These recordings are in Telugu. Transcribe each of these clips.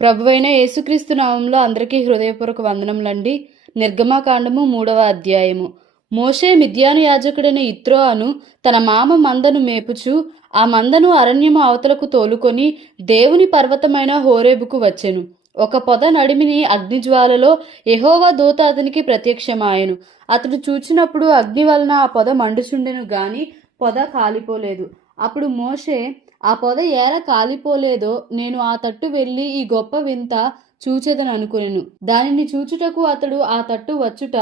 ప్రభువైన యేసుక్రీస్తు నామంలో అందరికీ హృదయపూర్వక వందనములండి. నిర్గమాకాండము 3వ అధ్యాయము. మోషే మిద్యాను యాజకుడైన యిత్రోను తన మామ మందను మేపుచు ఆ మందను అరణ్యము అవతలకు తోలుకొని దేవుని పర్వతమైన హోరేబుకు వచ్చెను. ఒక పొద నడిమిని అగ్నిజ్వాలలో యెహోవా దూత అతనికి ప్రత్యక్షమాయెను. అతడు చూచినప్పుడు అగ్ని వలన ఆ పొద మండుచుండెను గాని పొద కాలిపోలేదు. అప్పుడు మోషే, ఆ పొద ఏల కాలిపోలేదో నేను ఆ తట్టు వెళ్ళి ఈ గొప్ప వింత చూచెదననుకొనెను. దానిని చూచుటకు అతడు ఆ తట్టు వచ్చుట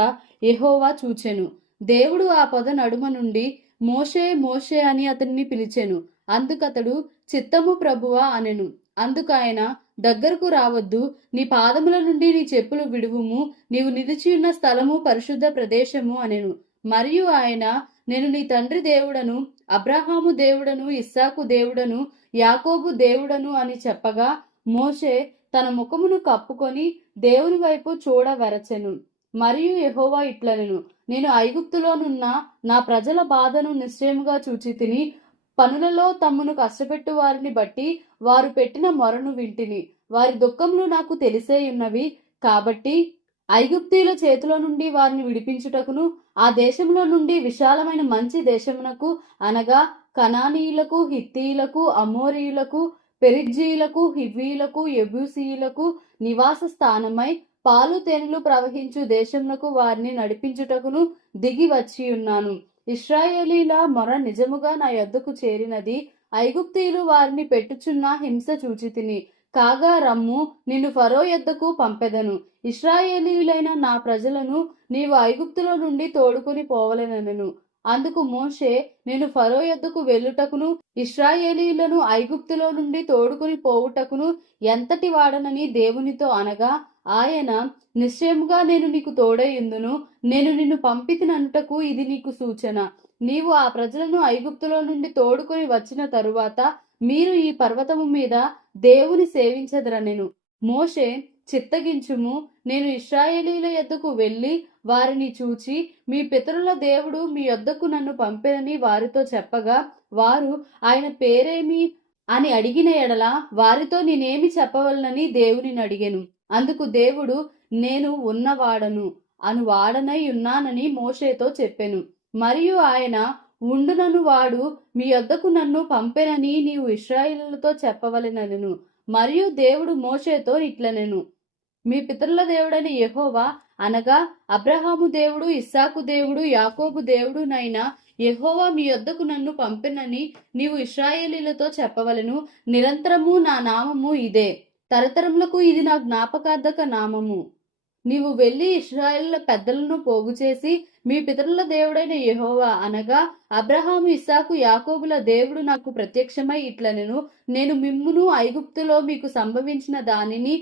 యెహోవా చూచెను. దేవుడు ఆ పొద నడుమ నుండి మోషే మోషే అని అతనిని పిలిచెను. అందుకతడు చిత్తము ప్రభువా అనెను. అందుకాయన, దగ్గరకు రావద్దు, నీ పాదముల నుండి నీ చెప్పులు విడువుము, నీవు నిలిచియున్న స్థలము పరిశుద్ధ ప్రదేశము అనెను. మరియు ఆయన, నేను నీ తండ్రి దేవుడను, అబ్రహాము దేవుడను, ఇస్సాకు దేవుడను, యాకోబు దేవుడను అని చెప్పగా మోషే తన ముఖమును కప్పుకొని దేవుని వైపు చూడవరచెను. మరియు యెహోవా ఇట్లనెను, నేను ఐగుప్తులోనున్న నా ప్రజల బాధను నిశ్చయముగా చూచితిని. పనులలో తమ్మును కష్టపెట్టు వారిని బట్టి వారు పెట్టిన మొరను వింటిని. వారి దుఃఖములు నాకు తెలిసేయున్నవి. కాబట్టి ఐగుప్తీయుల చేతిలో నుండి వారిని విడిపించుటకును, ఆ దేశంలో నుండి విశాలమైన మంచి దేశమునకు, అనగా కనానీయులకు, హిత్తీయులకు, అమోరీయులకు, పెరిజ్జీయులకు, హివ్వీయులకు, యెబూసీయులకు నివాస స్థానమై పాలు తేనెలు ప్రవహించు దేశమునకు వారిని నడిపించుటకును దిగి వచ్చియున్నాను. ఇశ్రాయేలీల మొర నిజముగా నా యొద్దకు చేరినది. ఐగుప్తీయులు వారిని పెట్టుచున్న హింస చూచితిని. కాగా రమ్ము, నిన్ను ఫరో యొద్దకు పంపెదను. ఇశ్రాయేలీయులైన నా ప్రజలను నీవు ఐగుప్తులో నుండి తోడుకొని పోవలెనెను. అందుకు మోషే, నేను ఫరో యొద్దకు వెళ్ళుటకును ఇశ్రాయేలీయులను ఐగుప్తులో నుండి తోడుకొని పోవుటకును ఎంతటి వాడనని దేవునితో అనగా, ఆయన, నిశ్చయముగా నేను నీకు తోడైయుందును, నేను నిన్ను పంపితిననుటకు ఇది నీకు సూచన. నీవు ఆ ప్రజలను ఐగుప్తులో నుండి తోడుకొని వచ్చిన తరువాత మీరు ఈ పర్వతము మీద దేవుని సేవించెదరనెను. మోషే, చిత్తగించుము, నేను ఇశ్రాయేలీయుల యొద్దకు వెళ్ళి వారిని చూచి, మీ పితరుల దేవుడు మీ యొద్దకు నన్ను పంపెనని వారితో చెప్పగా, వారు ఆయన పేరేమి అని అడిగిన ఎడల వారితో నేనేమి చెప్పవలనని దేవునిని అడిగెను. అందుకు దేవుడు, నేను ఉన్నవాడను అను వాడనై ఉన్నానని మోషేతో చెప్పెను. మరియు ఆయన, ఉండునను వాడు మీ యొద్దకు నన్ను పంపెనని నీవు ఇశ్రాయేలులతో చెప్పవలెనెను. మరియు దేవుడు మోషేతో ఇట్లనెను, మీ పితరుల దేవుడైన యెహోవా, అనగా అబ్రహాము దేవుడు, ఇస్సాకు దేవుడు, యాకోబు దేవుడునైన యెహోవా మీ యొద్దకు నన్ను పంపెనని నీవు ఇశ్రాయేలీలతో చెప్పవలెను. నిరంతరము నా నామము ఇదే, తరతరములకు ఇది నా జ్ఞాపకార్థక నామము. నీవు వెళ్ళి ఇశ్రాయేలుల పెద్దలను పోగు చేసి, మీ పితరుల దేవుడైన యెహోవా, అనగా అబ్రహాము, ఇస్సాకు, యాకోబుల దేవుడు నాకు ప్రత్యక్షమై ఇట్లనెను, నేను మిమ్మును ఐగుప్తులో మీకు సంభవించిన దానిని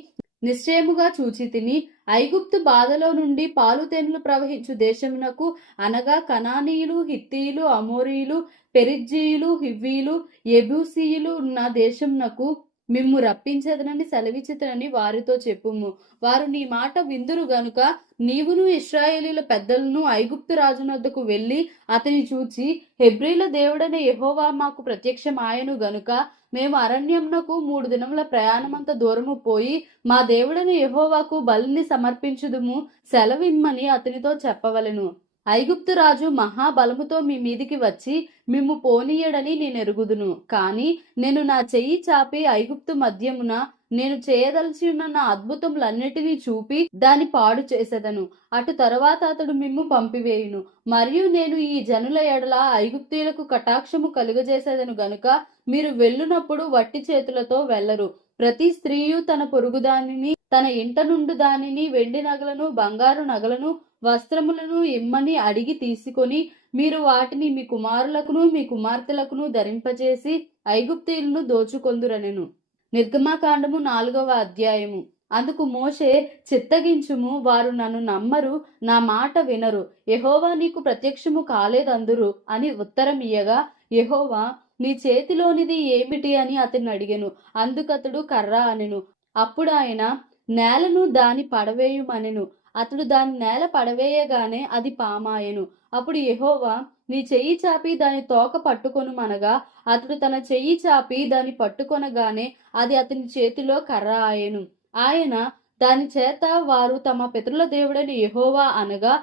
నిశ్చయముగా చూచితిని. ఐగుప్తు బాధలో నుండి పాలు తేనెలు ప్రవహించు దేశమునకు, అనగా కనానీయులు, హిత్తీయులు, అమోరీయులు, పెరిజ్జీయులు, హివ్వీలు, యెబూసీయులు ఉన్న దేశమునకు మిమ్ము రప్పించెదనని సెలవిచ్చితనని వారితో చెప్పుము. వారు నీ మాట విందురు గనుక నీవును ఇశ్రాయేలీల పెద్దలను ఐగుప్తు రాజునొద్దకు వెళ్ళి అతని చూచి, హెబ్రీల దేవుడైన యెహోవా మాకు ప్రత్యక్షమాయెను గనుక మేము అరణ్యమునకు 3 దినముల ప్రయాణమంత దూరము పోయి మా దేవుడైన యెహోవాకు బలిని సమర్పించుదుము, సెలవిమ్మని అతనితో చెప్పవలెను. ఐగుప్తు రాజు మహాబలముతో మీ మీదికి వచ్చి మిమ్ము పోనీయడని నేనెరుగుదును. కాని నేను నా చెయ్యి చాపి ఐగుప్తు మధ్యమున నేను చేయదలిచి ఉన్న నా అద్భుతములన్నిటినీ చూపి దాన్ని పాడు చేసేదను. అటు తరువాత అతడు మిమ్ము పంపివేయును. మరియు నేను ఈ జనుల ఎడల ఐగుప్తీయులకు కటాక్షము కలుగజేసేదను గనుక మీరు వెళ్ళునప్పుడు వట్టి చేతులతో వెళ్ళరు. ప్రతి స్త్రీయు తన పొరుగుదానిని, తన ఇంట నుండు దానిని, వెండి నగలను, బంగారు నగలను, వస్త్రములను ఇమ్మని అడిగి తీసుకొని మీరు వాటిని మీ కుమారులకును మీ కుమార్తెలకును ధరింపజేసి ఐగుప్తీయులను దోచుకొందురనెను. నిర్గమాకాండము 4వ అధ్యాయము. అందుకు మోషే, చిత్తగించుము, వారు నన్ను నమ్మరు, నా మాట వినరు, యెహోవా నీకు ప్రత్యక్షము కాలేదందురు అని ఉత్తరం ఇయ్యగా, యెహోవా, నీ చేతిలోనిది ఏమిటి అని అతన్ని అడిగెను. అందుకతడు కర్ర అనెను. అప్పుడు ఆయన, నేలను దాని పడవేయుమనెను. అతడు దాని నేల పడవేయగానే అది పామాయెను. అప్పుడు యెహోవా, నీ చెయ్యి చాపి దాని తోక పట్టుకొనుమనగా అతడు తన చెయ్యి చాపి దాన్ని పట్టుకొనగానే అది అతని చేతిలో కర్ర ఆయెను. ఆయన దాని చేత వారు తమ పితరుల దేవుడైన యెహోవా అనగా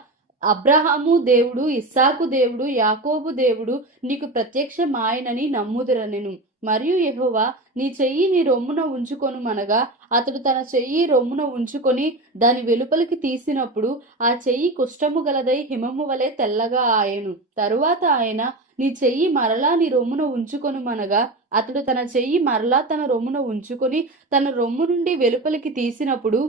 అబ్రహాము దేవుడు, ఇస్సాకు దేవుడు, యాకోబు దేవుడు నీకు ప్రత్యక్షమాయనని నమ్ముదురనెను. మరియు యెహోవా నీ చెయ్యి నీ రొమ్మున ఉంచుకొనుమనగా అతడు తన చెయ్యి రొమ్మున ఉంచుకొని దాని వెలుపలికి తీసినప్పుడు ఆ చెయ్యి కుష్ఠము గలదై హిమము వలె తెల్లగా ఆయెను. తరువాత ఆయన నీ చెయ్యి మరలా నీ రొమ్మున ఉంచుకొనుమనగా అతడు తన చెయ్యి మరలా తన రొమ్మున ఉంచుకొని తన రొమ్ము నుండి వెలుపలికి తీసినప్పుడు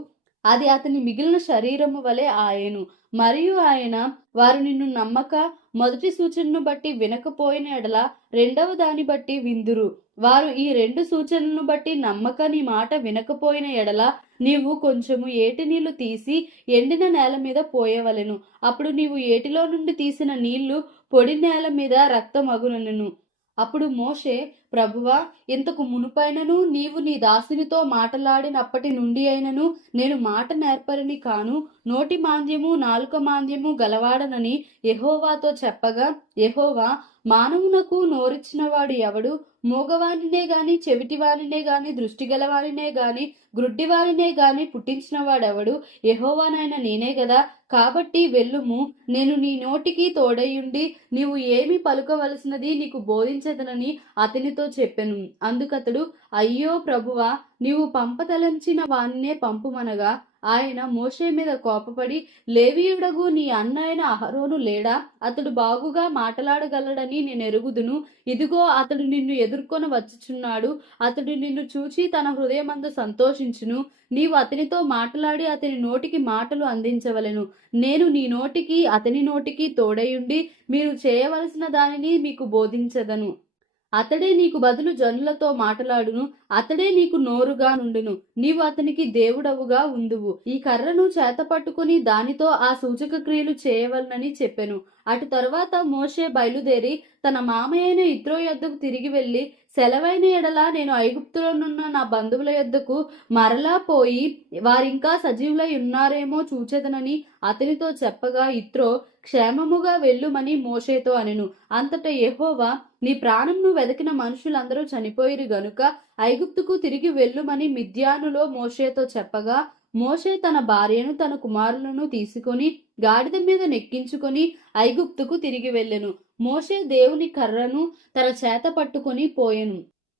అది అతని మిగిలిన శరీరము వలె ఆయెను. మరియు ఆయన వారు నిన్ను నమ్మక మొదటి సూచనను బట్టి వినకపోయిన ఎడల రెండవ దాన్ని బట్టి విందురు. వారు ఈ రెండు సూచనలను బట్టి నమ్మక నీ మాట వినకపోయిన ఎడల నీవు కొంచెము ఏటి నీళ్లు తీసి ఎండిన నేల మీద పోయవలెను. అప్పుడు నీవు ఏటిలో నుండి తీసిన నీళ్లు పొడి నేల మీద రక్తమగునెను. అప్పుడు మోషే, ప్రభువా, ఇంతకు మునుపైనను నీవు నీ దాసునితో మాటలాడినప్పటి నుండి అయినను నేను మాట నేర్పరిని కాను, నోటి మాంద్యము నాలుక మాంద్యము గలవాడనని యెహోవాతో చెప్పగా, యెహోవా, మానవునకు నోరిచ్చినవాడు ఎవడు? మూగవానినే గాని, చెవిటివానినే గాని, దృష్టి గలవానినే గాని, గ్రుడ్డివానినే గాని పుట్టించిన వాడెవడు? యెహోవానైన నేనే గదా. కాబట్టి వెళ్ళుము, నేను నీ నోటికి తోడయుండి నీవు ఏమి పలుకవలసినది నీకు బోధించదనని అతనితో చెప్పెను. అందుకతడు, అయ్యో ప్రభువా, నీవు పంపతలంచిన వానినే పంపుమనగా ఆయన మోషే మీద కోపపడి, లేవీయుడగు నీ అన్న అయిన అహరోను లేడా? అతడు బాగుగా మాటలాడగలడని నేనెరుగుదును. ఇదిగో అతడు నిన్ను ఎదుర్కొని వచ్చుచున్నాడు. అతడు నిన్ను చూచి తన హృదయమందు సంతోషించును. నీవు అతనితో మాట్లాడి అతని నోటికి మాటలు అందించవలెను. నేను నీ నోటికి అతని నోటికి తోడయుండి మీరు చేయవలసిన దానిని మీకు బోధించదను. అతడే నీకు బదులు జనులతో మాట్లాడును. అతడే నీకు నోరుగా నుండును. నీవు అతనికి దేవుడవుగా ఉందువు. ఈ కర్రను చేత పట్టుకుని దానితో ఆ సూచక క్రియలు చేయవలనని చెప్పెను. అటు తరువాత మోషే బయలుదేరి తన మామయ్యైన యిత్రో యొద్దకు తిరిగి వెళ్లి, సెలవైన ఎడల నేను ఐగుప్తులోనున్న నా బంధువుల యొద్దకు మరలా పోయి వారింకా సజీవులై ఉన్నారేమో చూచెదనని అతనితో చెప్పగా, యిత్రో క్షేమముగా వెళ్ళుమని మోషేతో అనెను. అంతటా యెహోవా, నీ ప్రాణంను వెదకిన మనుషులందరూ చనిపోయిరు గనుక ఐగుప్తుకు తిరిగి వెళ్ళుమని మిద్యానులో మోషేతో చెప్పగా, మోషే తన భార్యను తన కుమారులను తీసుకొని గాడిద మీద నెక్కించుకొని ఐగుప్తుకు తిరిగి వెళ్ళెను. మోషే దేవుని కర్రను తన చేత పట్టుకొని పోయెను.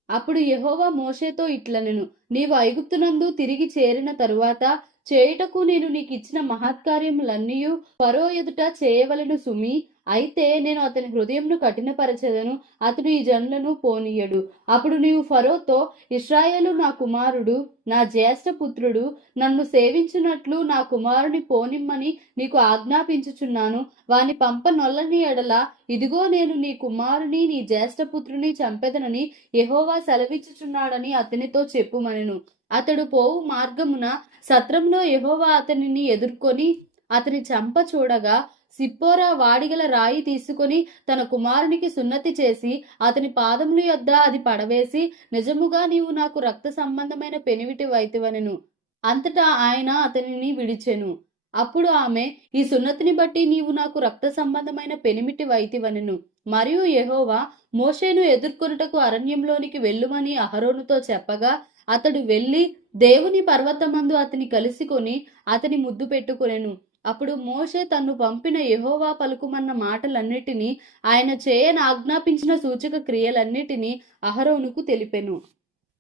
అప్పుడు యెహోవా మోషేతో ఇట్లనెను, నీవు ఐగుప్తునందు తిరిగి చేరిన తరువాత చేయుటకు నేను నీకిచ్చిన మహత్కార్యములన్నీయు ఫరో ఎదుట చేయవలెను సుమి. అయితే నేను అతని హృదయంను కఠినపరచెదను, అతడు ఈ జనులను పోనీయడు. అప్పుడు నీవు ఫరోతో, ఇశ్రాయేలు నా కుమారుడు, నా జ్యేష్ఠ పుత్రుడు, నన్ను సేవించున్నట్లు నా కుమారుని పోనిమ్మని నీకు ఆజ్ఞాపించుచున్నాను. వాని పంపనొల్లని ఎడల ఇదిగో నేను నీ కుమారుని నీ జ్యేష్ఠపుత్రుని చంపెదనని యెహోవా సెలవిచ్చుచున్నాడని అతనితో చెప్పుమనెను. అతడు పోవు మార్గమున సత్రంలో యెహోవా అతనిని ఎదుర్కొని అతని చంప చూడగా, సిప్పోరా వాడిగల రాయి తీసుకొని తన కుమారునికి సున్నతి చేసి అతని పాదముల యొద్ద అది పడవేసి, నిజముగా నీవు నాకు రక్త సంబంధమైన పెనివిటి వైతివనెను. అంతటా ఆయన అతనిని విడిచెను. అప్పుడు ఆమె, ఈ సున్నతిని బట్టి నీవు నాకు రక్త సంబంధమైన పెనిమిటి వైతివనెను. మరియు యెహోవా మోషేను ఎదుర్కొనుటకు అరణ్యంలోనికి వెళ్ళుమని అహరోనుతో చెప్పగా, అతడు వెళ్లి దేవుని పర్వతమందు అతని కలుసుకొని అతని ముద్దు పెట్టుకొనెను. అప్పుడు మోషే తన్ను పంపిన యెహోవా పలుకుమన్న మాటలన్నిటినీ, ఆయన చేయని ఆజ్ఞాపించిన సూచక క్రియలన్నిటినీ అహరోనుకు తెలిపెను.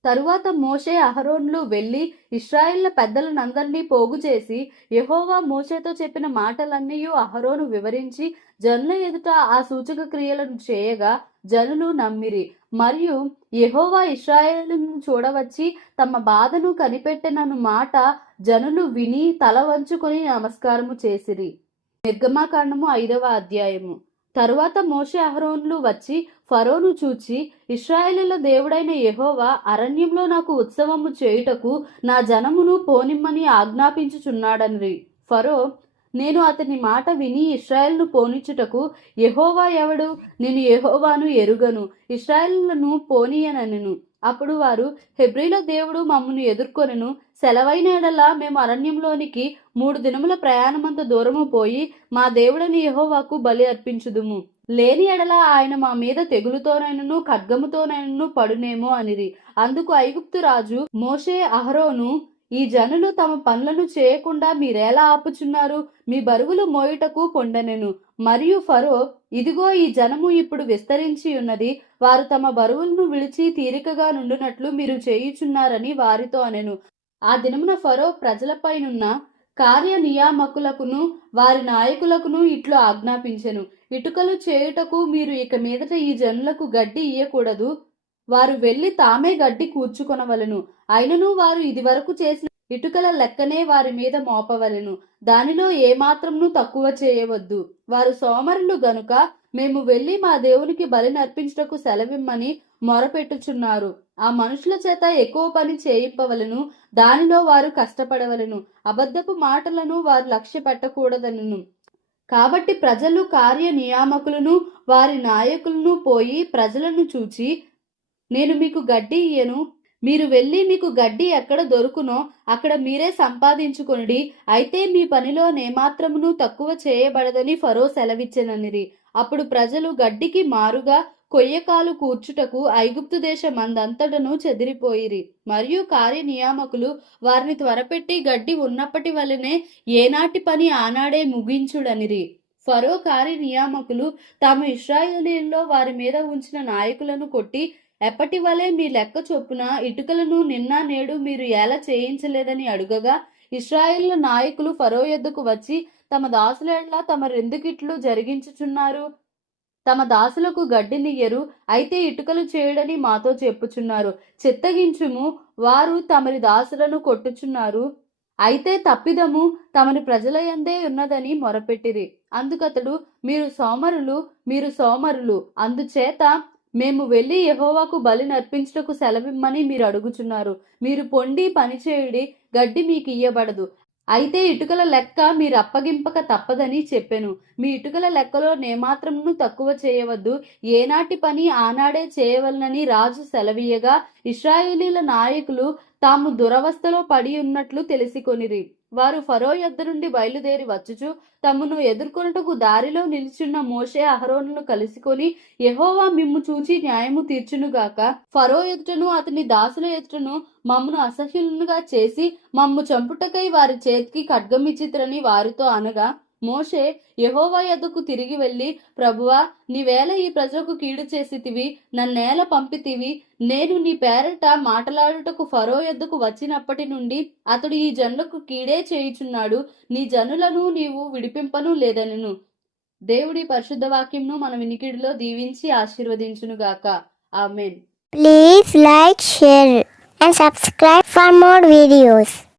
తరువాత మోషే అహరోన్లు వెళ్లి ఇశ్రాయేళ్ల పెద్దలనందరినీ పోగు చేసి యెహోవా మోషేతో చెప్పిన మాటలన్నీ అహరోను వివరించి జనుల ఎదుట ఆ సూచక క్రియలను చేయగా జనులు నమ్మిరి. మరియు యెహోవా ఇశ్రాయేలును చూడవచ్చి తమ బాధను కనిపెట్టెనను మాట జనులు విని తల వంచుకొని నమస్కారము చేసిరి. నిర్గమాకాండము 5వ అధ్యాయము. తరువాత మోషే అహరోన్లు వచ్చి ఫరోను చూచి, ఇశ్రాయేలుల దేవుడైన యెహోవా అరణ్యంలో నాకు ఉత్సవము చేయుటకు నా జనమును పోనిమ్మని ఆజ్ఞాపించుచున్నాడనిరి. ఫరో, నేను అతని మాట విని ఇశ్రాయేలును పోనిచ్చుటకు యెహోవా ఎవడు? నేను యెహోవాను ఎరుగను, ఇశ్రాయేలులను పోనీయనెను. అప్పుడు వారు, హెబ్రీల దేవుడు మమ్మను ఎదుర్కొనెను. సెలవైన ఎడల మేము అరణ్యంలోనికి 3 దినముల ప్రయాణమంత దూరము పోయి మా దేవుడని యెహోవాకు బలి అర్పించుదుము. లేని ఎడల ఆయన మా మీద తెగులుతోనైనను ఖడ్గముతోనైనను పడునేమో అనిరి. అందుకు ఐగుప్తు రాజు మోషే, అహరోను ఈ జనులు తమ పనులను చేయకుండా మీరెలా ఆపుచున్నారు? మీ బరువులు మోయుటకు పొండెనెను. మరియు ఫరో, ఇదిగో ఈ జనము ఇప్పుడు విస్తరించి ఉన్నది, వారు తమ బరువులను విడిచి తీరికగా నుండునట్లు మీరు చేయుచున్నారని వారితో అనెను. ఆ దినమున ఫరో ప్రజలపైనున్న కార్యనియామకులకును వారి నాయకులకును ఇట్లు ఆజ్ఞాపించెను. ఇటుకలు చేయుటకు మీరు ఇక మీదట ఈ జనులకు గడ్డి ఇయ్యకూడదు. వారు వెళ్లి తామే గడ్డి కూర్చుకొనవలెను. అయినను వారు ఇదివరకు చేసిన ఇటుకల లెక్కనే వారి మీద మోపవలెను. దానిలో ఏమాత్రమును తక్కువ చేయవద్దు. వారు సోమరులు గనుక మేము వెళ్లి మా దేవునికి బలి నర్పించుటకు సెలవిమ్మని మొరపెట్టుచున్నారు. ఆ మనుషుల చేత ఎక్కువ పని చేయింపవలను, దానిలో వారు కష్టపడవలను. అబద్ధపు మాటలను వారు లక్ష్య పెట్టకూడదనను. కాబట్టి ప్రజలు కార్యనియామకులను వారి నాయకులను పోయి ప్రజలను చూచి, నేను మీకు గడ్డి ఇయ్యను, మీరు వెళ్ళి మీకు గడ్డి ఎక్కడ దొరుకునో అక్కడ మీరే సంపాదించుకొనుడి, అయితే మీ పనిలో నేమాత్రమును తక్కువ చేయబడదని ఫరో సెలవిచ్చెననిరి. అప్పుడు ప్రజలు గడ్డికి మారుగా కొయ్యకాలు కూర్చుటకు ఐగుప్తు దేశమందంతటను చెదిరిపోయిరి. మరియు కార్యనియామకులు వారిని త్వరపెట్టి గడ్డి ఉన్నప్పటి వలనే ఏనాటి పని ఆనాడే ముగించుడనిరి. ఫరో కార్యనియామకులు తాము ఇశ్రాయేలీయుల్లో వారి మీద ఉంచిన నాయకులను కొట్టి, ఎప్పటి వలె మీ లెక్క చొప్పున ఇటుకలను నిన్న నేడు మీరు ఎలా చేయించలేదని అడుగగా, ఇశ్రాయేలు నాయకులు ఫరో యొద్దకు వచ్చి, తమ దాసుల ఎడల తమరెందుకిట్లు జరిగించుచున్నారు? తమ దాసులకు గడ్డినియ్యరు, అయితే ఇటుకలు చేయుడని మాతో చెప్పుచున్నారు. చిత్తగించుము, వారు తమరి దాసులను కొట్టుచున్నారు. అయితే తప్పిదము తమరి ప్రజల యందే ఉన్నదని మొరపెట్టిరి. అందుకతడు, మీరు సోమరులు, అందుచేత మేము వెళ్ళి యెహోవాకు బలి నర్పించుటకు సెలవిమ్మని మీరు అడుగుచున్నారు. మీరు పొండి పనిచేయుడి, గడ్డి మీకు ఇయ్యబడదు. అయితే ఇటుకల లెక్క మీరు అప్పగింపక తప్పదని చెప్పెను. మీ ఇటుకల లెక్కలో నేమాత్రమును తక్కువ చేయవద్దు, ఏనాటి పని ఆనాడే చేయవలనని రాజు సెలవీయగా, ఇశ్రాయేలీల నాయకులు తాము దురవస్థలో పడి ఉన్నట్లు తెలిసికొనిరి. వారు ఫరో యొద్ద నుండి బయలుదేరి వచ్చుచు తమను ఎదుర్కొనుటకు దారిలో నిలిచున్న మోషే అహరోనును కలుసుకొని, యెహోవా మిమ్ము చూచి న్యాయము తీర్చునుగాక, ఫరో ఎదుటను అతని దాసుల ఎదుటను మమ్మను అసహ్యులుగా చేసి మమ్ము చంపుటకై వారి చేతికి ఖడ్గమిచ్చిత్రని వారితో అనగా, మోషే యెహోవా యొద్దకు తిరిగి వెళ్ళి, ప్రభువా, నీవేళ ఈ ప్రజలకు కీడు చేసితివి, నన్నేల పంపితివి? నేను నీ పేరట మాటలాడుటకు ఫరో యొద్దకు వచ్చినప్పటి నుండి అతడు ఈ జనులకు కీడే చేయుచున్నాడు, నీ జనులను నీవు విడిపింపను లేదనెను. దేవుడి పరిశుద్ధ వాక్యంను మన వినికిడిలో దీవించి ఆశీర్వదించునుగాక. ఆమేన్. Please like, share and subscribe for more videos.